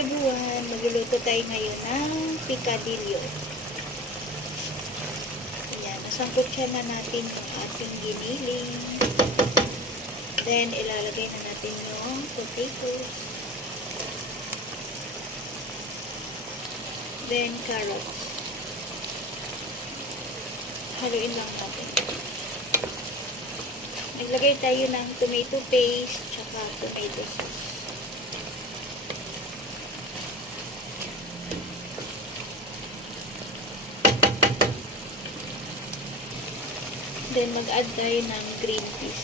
everyone! Magluluto tayo ngayon ng picadillo. Ayan, nasangkot siya na natin yung ating giniling. Then, ilalagay na natin yung potatoes. Then, carrots. Haluin lang natin. Naglagay tayo ng tomato paste tsaka tomato sauce. Then, mag-add tayo ng green peas.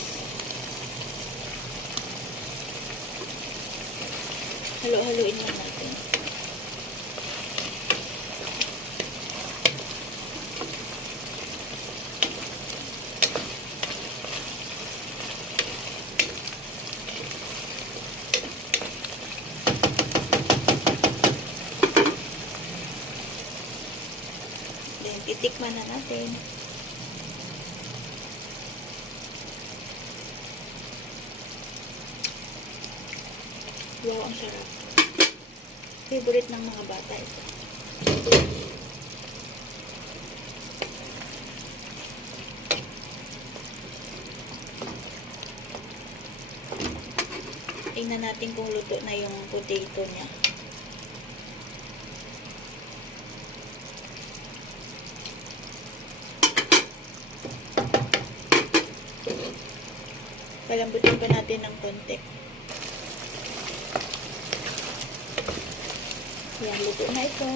Halo-haloin lang natin. Then, titikman na natin. Wow, ang sarap. Favorite ng mga bata ito. Tingnan natin kung luto na yung potato niya. Palambutin pa natin ng konti. Yan, luto na ito.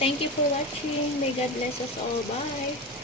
Thank you for watching. May God bless us all. Bye!